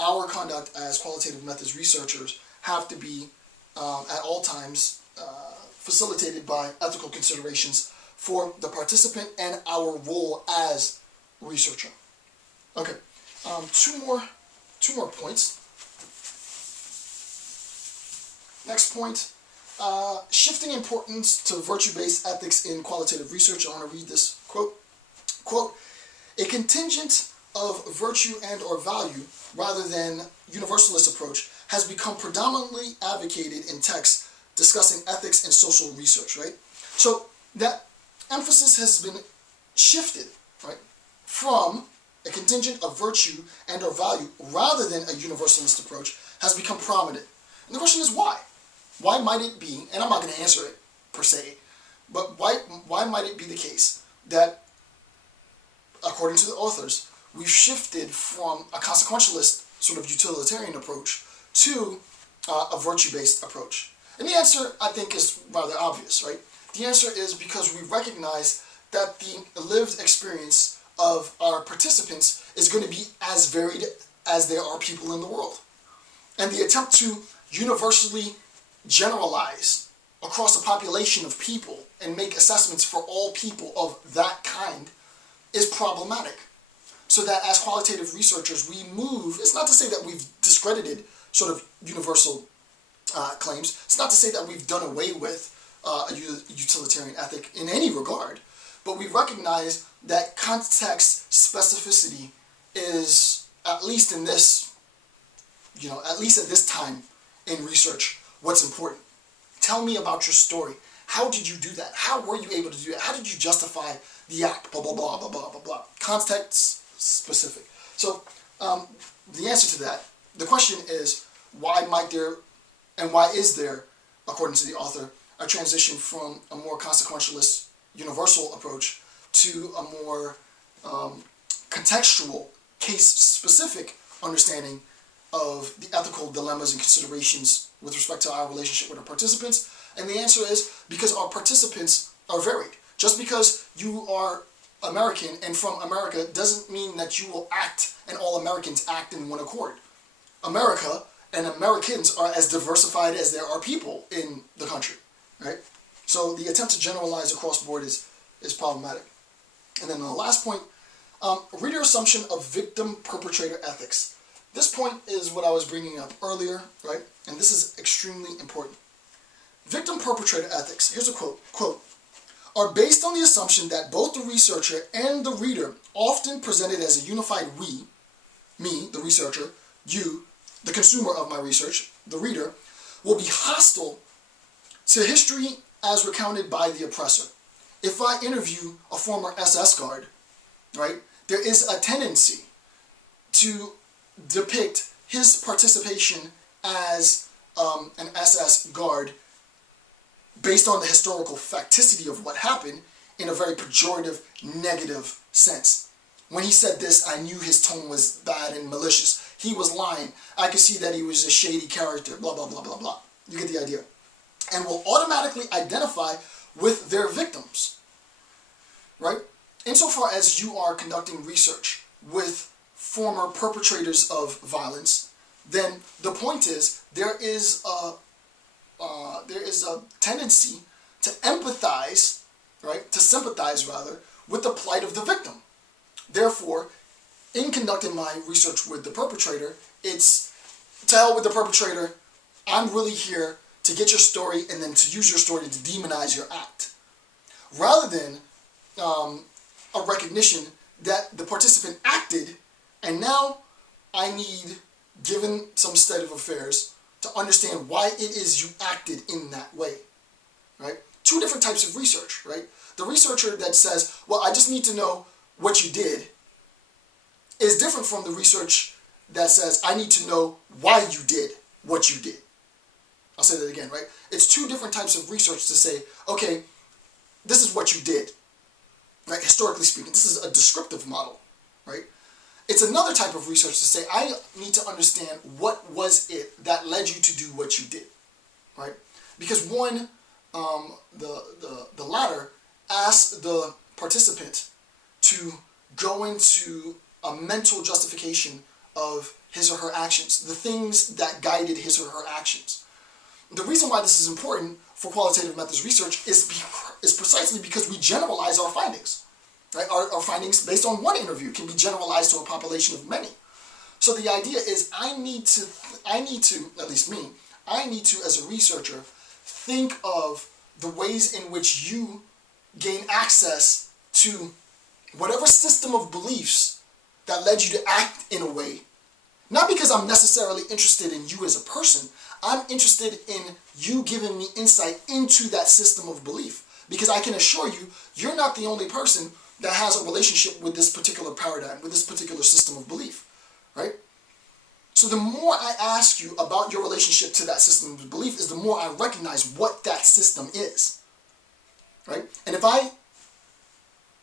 our conduct as qualitative methods researchers have to be at all times facilitated by ethical considerations for the participant and our role as researcher. Okay, two more points. Next point, shifting importance to virtue-based ethics in qualitative research. I want to read this quote. Quote, a contingent of virtue and or value rather than universalist approach has become predominantly advocated in texts discussing ethics and social research, right? So that emphasis has been shifted, right, from a contingent of virtue and or value rather than a universalist approach has become prominent. And the question is why? Why might it be, and I'm not going to answer it per se, but why might it be the case that, according to the authors, we've shifted from a consequentialist sort of utilitarian approach to a virtue-based approach? And the answer, I think, is rather obvious, right? The answer is because we recognize that the lived experience of our participants is going to be as varied as there are people in the world. And the attempt to universally generalize across a population of people and make assessments for all people of that kind is problematic. So that as qualitative researchers, we move, it's not to say that we've discredited sort of universal claims. It's not to say that we've done away with a utilitarian ethic in any regard, but we recognize that context specificity is, at least in this, at least at this time in research, what's important. Tell me about your story. How did you do that? How were you able to do that? How did you justify the act? Blah, blah, blah, blah, blah, blah, blah. Context specific. So the answer to that, the question is, why might there, and why is there, according to the author, a transition from a more consequentialist universal approach to a more contextual, case-specific understanding of the ethical dilemmas and considerations with respect to our relationship with our participants? And the answer is because our participants are varied. Just because you are American and from America doesn't mean that you will act and all Americans act in one accord. America and Americans are as diversified as there are people in the country, right? So the attempt to generalize across board is problematic. And then the last point, reader assumption of victim-perpetrator ethics. This point is what I was bringing up earlier, right? And this is extremely important. Victim-perpetrator ethics, here's a quote, quote, are based on the assumption that both the researcher and the reader, often presented as a unified we, me, the researcher, you, the consumer of my research, the reader, will be hostile to history as recounted by the oppressor. If I interview a former SS guard, right, there is a tendency to depict his participation as an SS guard based on the historical facticity of what happened in a very pejorative, negative sense. When he said this, I knew his tone was bad and malicious. He was lying. I could see that he was a shady character, blah, blah, blah, blah, blah. You get the idea. And will automatically identify with their victims, right? Insofar as you are conducting research with former perpetrators of violence, then the point is there is a tendency to empathize, right, to sympathize rather, with the plight of the victim. Therefore, in conducting my research with the perpetrator, it's to hell with the perpetrator. I'm really here to get your story and then to use your story to demonize your act. Rather than a recognition that the participant acted and now I need, given some state of affairs, to understand why it is you acted in that way, right? Two different types of research, right? The researcher that says, well, I just need to know what you did is different from the research that says, I need to know why you did what you did. I'll say that again, right? It's two different types of research to say, okay, this is what you did, right? Historically speaking, this is a descriptive model, right? It's another type of research to say, I need to understand what was it that led you to do what you did, right? Because one, the latter asks the participant to go into a mental justification of his or her actions, the things that guided his or her actions. The reason why this is important for qualitative methods research is precisely because we generalize our findings. Right? Our findings based on one interview can be generalized to a population of many. So the idea is I need to, at least me, I need to, as a researcher, think of the ways in which you gain access to whatever system of beliefs that led you to act in a way. Not because I'm necessarily interested in you as a person, I'm interested in you giving me insight into that system of belief. Because I can assure you, you're not the only person that has a relationship with this particular paradigm, with this particular system of belief, right? So the more I ask you about your relationship to that system of belief is the more I recognize what that system is, right? And if I,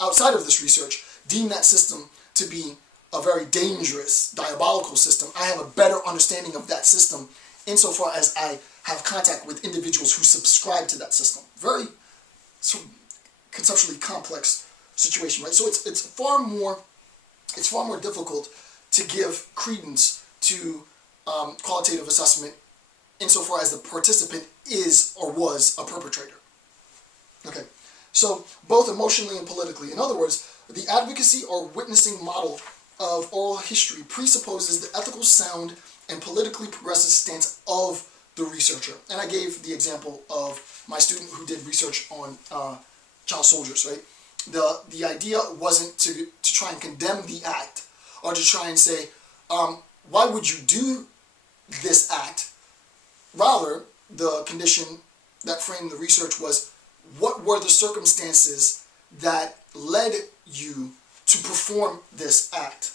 outside of this research, deem that system to be a very dangerous, diabolical system, I have a better understanding of that system insofar as I have contact with individuals who subscribe to that system. Very sort of conceptually complex situation, right? So it's far more difficult to give credence to qualitative assessment insofar as the participant is or was a perpetrator. Okay, so both emotionally and politically. In other words, the advocacy or witnessing model of oral history presupposes the ethical, sound, and politically progressive stance of the researcher. And I gave the example of my student who did research on child soldiers, right? The idea wasn't to try and condemn the act or to try and say, why would you do this act? Rather, the condition that framed the research was, what were the circumstances that led you to perform this act?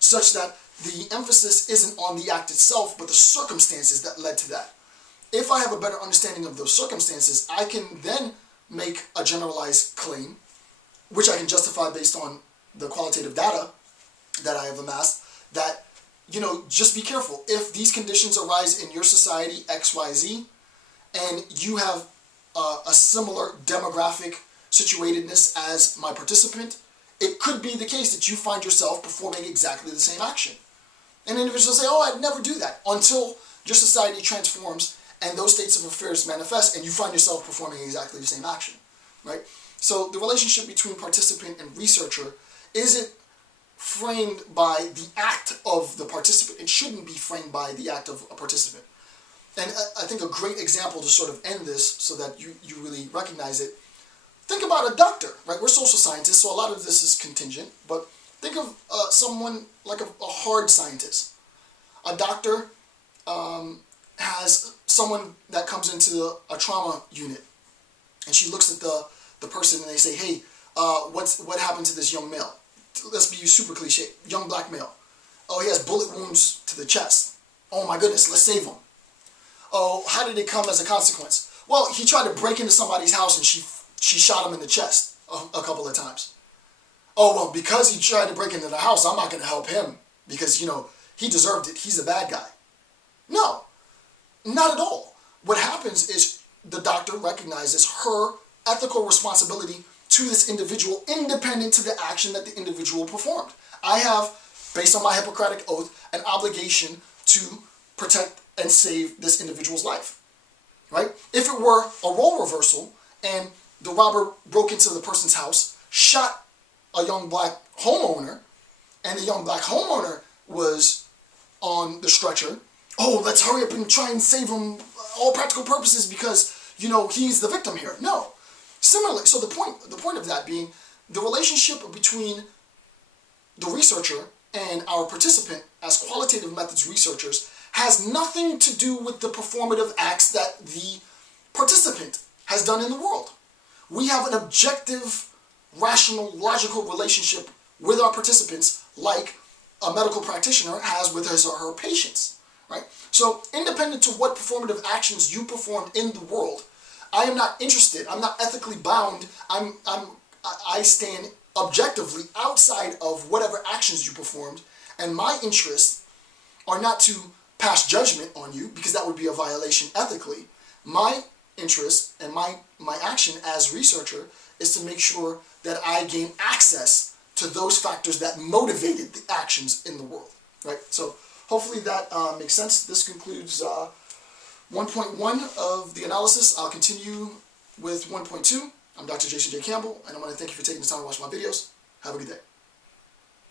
Such that the emphasis isn't on the act itself, but the circumstances that led to that. If I have a better understanding of those circumstances, I can then make a generalized claim, which I can justify based on the qualitative data that I have amassed, that, just be careful. If these conditions arise in your society, X, Y, Z, and you have a similar demographic situatedness as my participant, it could be the case that you find yourself performing exactly the same action. And individuals will say, oh, I'd never do that, until your society transforms and those states of affairs manifest and you find yourself performing exactly the same action, right? So the relationship between participant and researcher isn't framed by the act of the participant. It shouldn't be framed by the act of a participant. And I think a great example to sort of end this so that you really recognize it, think about a doctor, right? We're social scientists, so a lot of this is contingent, but think of someone like a hard scientist. A doctor has someone that comes into a trauma unit, and she looks at the person and they say, hey, what happened to this young male? Let's be super cliche. Young black male. Oh, he has bullet wounds to the chest. Oh my goodness, let's save him. Oh, how did it come as a consequence? Well, he tried to break into somebody's house and she shot him in the chest a couple of times. Oh, well, because he tried to break into the house, I'm not going to help him because, he deserved it. He's a bad guy. No, not at all. What happens is the doctor recognizes her ethical responsibility to this individual independent to the action that the individual performed. I have, based on my Hippocratic oath, an obligation to protect and save this individual's life, right? If it were a role reversal and the robber broke into the person's house, shot a young black homeowner, and the young black homeowner was on the stretcher, oh, let's hurry up and try and save him, all practical purposes, because, he's the victim here. No. Similarly, so the point of that being, the relationship between the researcher and our participant as qualitative methods researchers has nothing to do with the performative acts that the participant has done in the world. We have an objective, rational, logical relationship with our participants like a medical practitioner has with his or her patients, right? So independent to what performative actions you performed in the world, I am not interested, I'm not ethically bound, I stand objectively outside of whatever actions you performed, and my interests are not to pass judgment on you, because that would be a violation ethically. My interest and my action as researcher is to make sure that I gain access to those factors that motivated the actions in the world. right? So hopefully that makes sense. This concludes 1.1 of the analysis. I'll continue with 1.2. I'm Dr. Jason J. Campbell, and I want to thank you for taking the time to watch my videos. Have a good day.